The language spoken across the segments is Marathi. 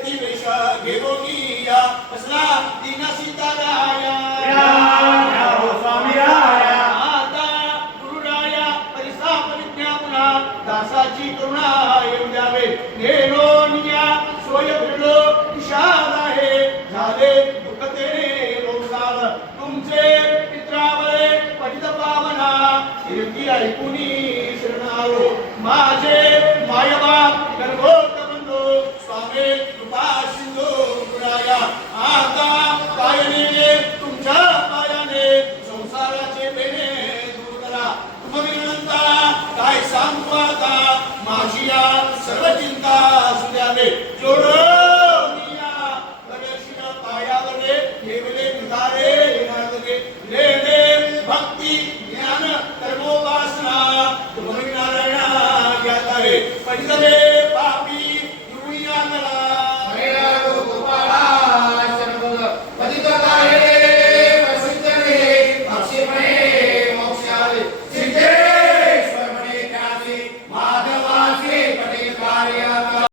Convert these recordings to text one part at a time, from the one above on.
यती वेश घेरोनिया कसला दीन सीताराया स्वामी राया आता गुरुराया परिसाप विद्या पुन्हा दासाची करुणा येऊ द्यावे घेरोनिया सोय फिरलो विषाद आहे झाले दुःख तेने रोसाळ तुमचे पित्रावळे पतित पावना कीर्ती ऐकुनी शरणारो माझे मायबाप गर्भोत बंधू स्वामी कृपा सिंधू गुराया आता पायने तुमच्या पायाने संसाराचे बेने दूर करा तुम्ही काय सांगू आता माझी या सर्व चिंता असू द्यावे जोडोनिया प्रवेशिन पायावरे ठेवले निधारे नागरे लेने भक्ती ज्ञान कर्मोपासना तुम्ही नारायणा ज्ञात आहे पंचमे पापी दुर्विया नला मैरा गोपाला शरणबोध पतितकाये प्रसिद्धने अक्षेपणे मोक्षाले सिद्धेश्वर म्हणे त्याचे माधवाचे पटे कार्य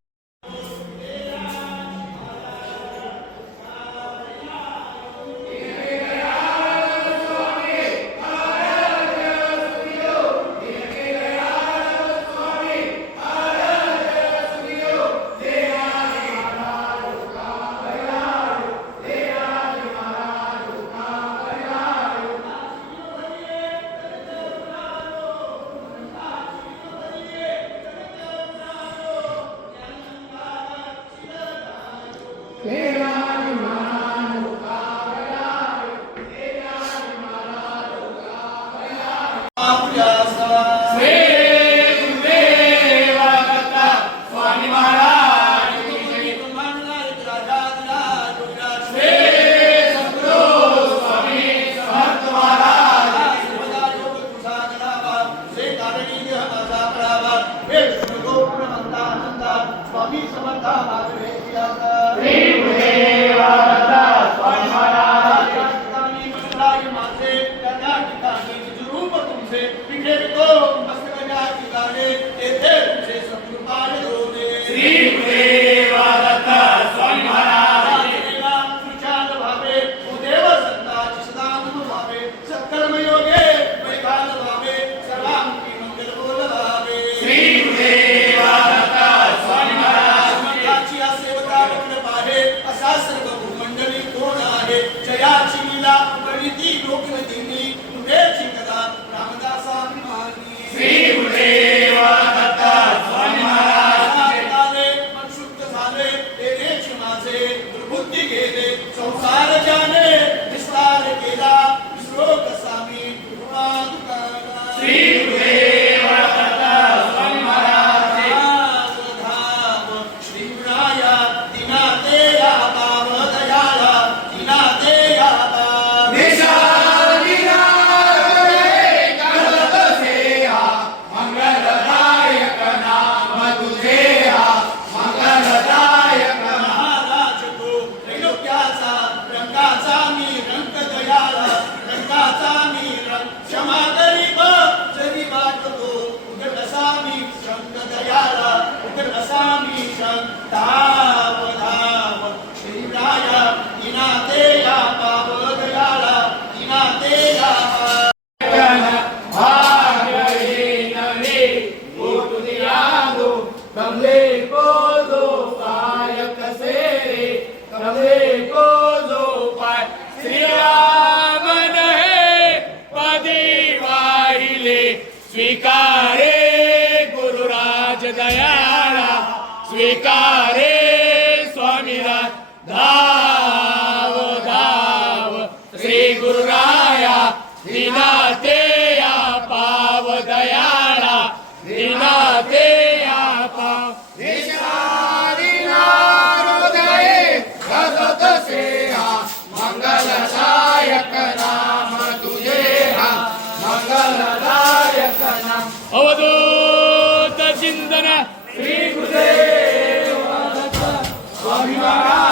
स्वामी समर्था मागणे श्री गुरुदेवानंद स्वामी महाराज माझे त्या ठिकाणी रूप तुमचे विखेरतो मस्तकाच्या ठिकाणी तेथे तुमचे सत्कृपाय होते श्री गुरुदेवानंद स्वामी महाराज सुचाल भावे उदेव संताची सदा भावे सत्कर्म योगे वैकाल भावे सर्वांकी मंगल बोल भावे श्री गुरुदेवानंद स्वामी महाराज मंगलाची सेवका रत्न पाहे असा सर्व भूमंडळी कोण आहे जयाची लीला परिती लोकवतीनी तुझेची कथा रामदासाभिमानी श्री गुरुदेवानंद स्वामी महाराज झाले मनशुद्ध झाले तेनेच माझे दुर्बुद्धी गेले संसार जाने विस्तार केला विसरो कसा मी कृपा दुकाना श्री गुरुदेवानंद स्वामी महाराज धाम श्री गुराया दिना ते या पाव दयाला दिना ते या पाव मंगलदायक नाम तुझे हा मंगलदायक महाराज तो त्रैलोक्याचा रंगाचा मी रंग दयाला रंगाचा मी रंग क्षमा गरीब जरी वाटतो उघड असा मी शंक दयाला उघड असा मी शंक धाव धाव श्रीराया दिना ते या पाव दयाला दिना ते या पाव कमले को दो पाय कसे रे कमले को दो पाय श्री राम हे पदी वाहिले स्वीकारे गुरुराज दयाळा स्वीकारे स्वामीराज धाव धाव श्री गुरुराया दिनाते या पाव दयाळा दिनाते या पाव मंगलदायक नाम तुझे हा मंगलदायक नाम अवधूत चिंतन श्री गुरुदेव स्वामी महाराज